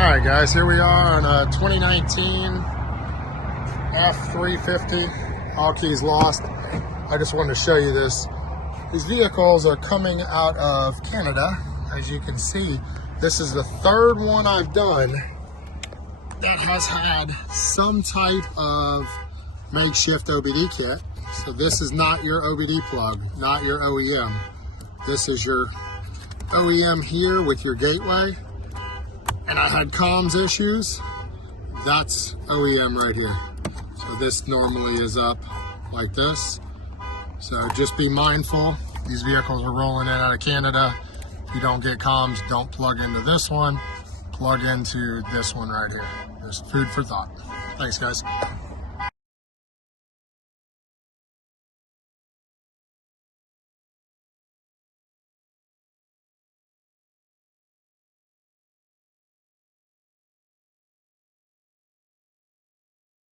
Alright guys, here we are on a 2019 F350, all keys lost. I just wanted to show you this. These vehicles are coming out of Canada. As you can see, this is the third one I've done that has had some type of makeshift OBD kit. So this is not your OBD plug, not your OEM. This is your OEM here with your gateway. And I had comms issues. That's OEM right here. So this normally is up like this. So just be mindful. These vehicles are rolling in out of Canada. If you don't get comms, don't plug into this one. Plug into this one right here. There's food for thought. Thanks, guys.